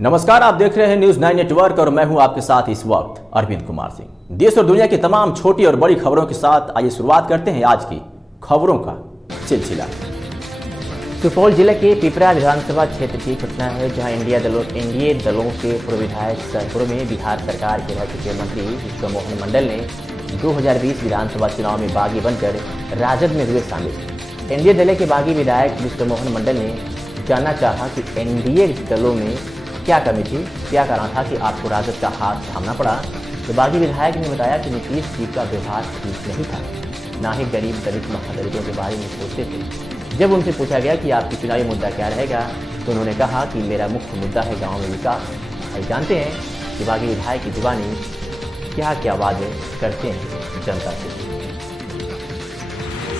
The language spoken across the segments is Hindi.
नमस्कार, आप देख रहे हैं न्यूज 9 नेटवर्क और मैं हूं आपके साथ इस वक्त अरविंद कुमार सिंह। देश और दुनिया की तमाम छोटी और बड़ी खबरों के साथ आइए शुरुआत करते हैं आज की खबरों का सिलसिला। सुपौल जिले के पिपरा विधानसभा क्षेत्र की घटना है, जहां एनडीए दलों के पूर्व विधायक सहपुर में बिहार सरकार के रह चुके मंत्री विश्वमोहन मंडल ने 2020 विधानसभा चुनाव में बागी बनकर राजद में हुए शामिल। एनडीए दल के बागी विधायक विश्वमोहन मंडल ने जानना चाहा कि एनडीए दलों में क्या कमी थी, क्या कारण था कि आपको राजद का हाथ थामना पड़ा। तो बागी विधायक ने बताया कि नीतीश जी का व्यवहार ठीक नहीं था, ना ही गरीब दलित महादलितों के बारे में सोचते थे। जब उनसे पूछा गया कि आपकी चुनावी मुद्दा क्या रहेगा, तो उन्होंने कहा कि मेरा मुख्य मुद्दा है गाँव में विकास। भाई जानते हैं कि बागी विधायक की जुबानी क्या क्या वादे करते हैं जनता से।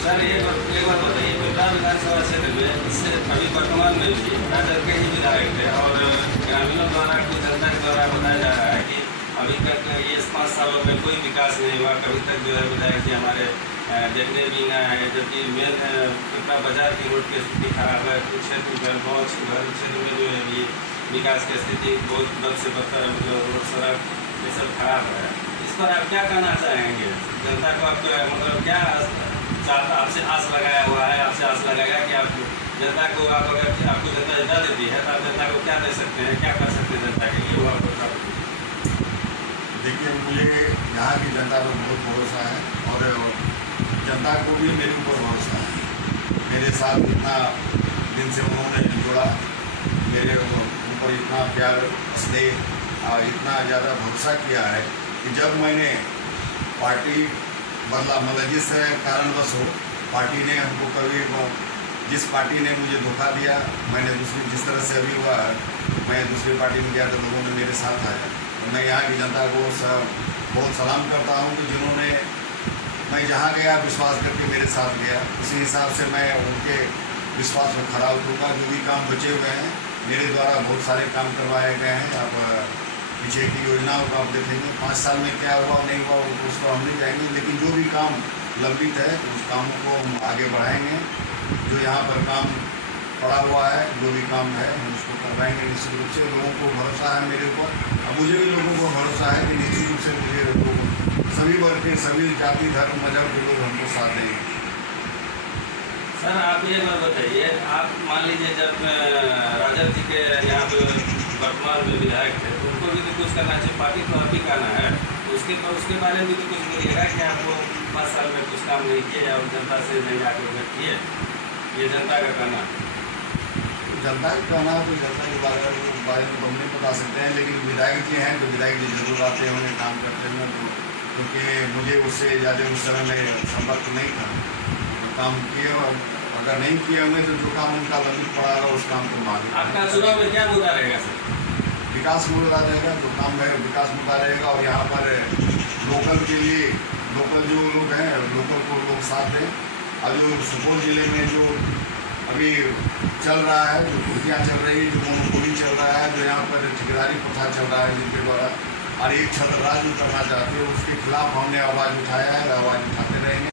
सर एक बार बताइए, पिपरा विधानसभा क्षेत्र में इससे अभी वर्तमान में भी राजद के ही विधायक थे और ग्रामीणों द्वारा कुछ जनता के द्वारा बताया जा रहा है कि अभी तक ये 5 सालों में कोई विकास नहीं हुआ। कभी तक जो है विधायक जी हमारे देखने भी ना आए, जबकि मेन पिपरा बाजार की रोड की स्थिति खराब है। कुछ क्षेत्र गाँव क्षेत्र में जो है अभी विकास की स्थिति बहुत बद से बदतर, रोड सड़क ये सब खराब है। इस पर आप क्या कहना चाहेंगे? जनता को आप मतलब क्या आपसे आस लगाया हुआ है, आपसे आस लगाएगा कि आप जनता को आप अगर आपको जनता जिता देती है तो आप जनता को क्या दे सकते हैं, क्या कर सकते हैं जनता के लिए? वो आपको बता दीजिए। देखिए, मुझे यहाँ की जनता पर बहुत भरोसा है और जनता को भी मेरे ऊपर भरोसा है। मेरे साथ इतना दिन से उन्होंने जुड़ा, मेरे ऊपर इतना प्यार स्नेह और इतना ज़्यादा भरोसा किया है कि जब मैंने पार्टी बदला, मतलब जिस कारणवश हो पार्टी ने हमको कभी जिस पार्टी ने मुझे धोखा दिया, मैंने दूसरी जिस तरह से अभी हुआ मैं दूसरी पार्टी में गया तो लोगों ने मेरे साथ आया। तो मैं यहाँ की जनता को बहुत सलाम करता हूँ कि जिन्होंने मैं जहाँ गया विश्वास करके मेरे साथ गया, उसी हिसाब से मैं उनके विश्वास में खरा उतरूँगा। जो भी काम बचे हुए हैं मेरे द्वारा बहुत सारे काम करवाए गए हैं। आप पीछे की योजनाओं को आप देखेंगे, 5 साल में क्या हुआ नहीं हुआ उसको हम नहीं जाएंगे, लेकिन जो भी काम लंबित है उस कामों को हम आगे बढ़ाएंगे। जो यहाँ पर काम पड़ा हुआ है, जो भी काम है हम उसको करवाएंगे निश्चित रूप से। लोगों को भरोसा है मेरे ऊपर, अब मुझे भी लोगों को भरोसा है कि निश्चित रूप से मुझे सभी वर्ग के, सभी जाति धर्म मजहब के लोग हमको साथ देंगे। सर आप ये बात बताइए, आप मान लीजिए जब राजद जी के यहाँ पे वर्तमान में विधायक थे तो उनको भी तो कुछ करना चाहिए, पार्टी तो आप ही कहना है, तो उसके बारे में भी तो कुछ बोलिएगा कि आपको 5 साल में कुछ काम नहीं किए और जनता से नहीं आकर व्यक्त किए। ये जनता का कहना, जनता का कहना तो जनता के बारे में तो हम नहीं बता सकते हैं, लेकिन विधायक जी हैं तो विधायक जी जरूर आते हैं, उन्हें काम करते हैं। तो क्योंकि मुझे उससे ज़्यादा उस समय में संपर्क नहीं था, तो काम किए और अगर नहीं किए होंगे तो जो काम उनका लंबित पड़ा है उस काम को मांगे। आपका चुनाव में क्या मुद्दा रहेगा सर? विकास मुद्दा रहेगा, जो काम है विकास मुद्दा रहेगा। और यहाँ पर लोकल के लिए लोकल जो लोग हैं, लोकल को लोग साथ दें। और जो सुपौल ज़िले में जो अभी चल रहा है, जो कुर्सियाँ चल रही है, जो मोनोपोली चल रहा है, जो यहाँ पर ठेकेदारी प्रथा चल रहा है जिनके द्वारा और एक छत्र राज करना चाहते हैं, उसके खिलाफ हमने आवाज़ उठाया है, आवाज़ उठाते रहेंगे।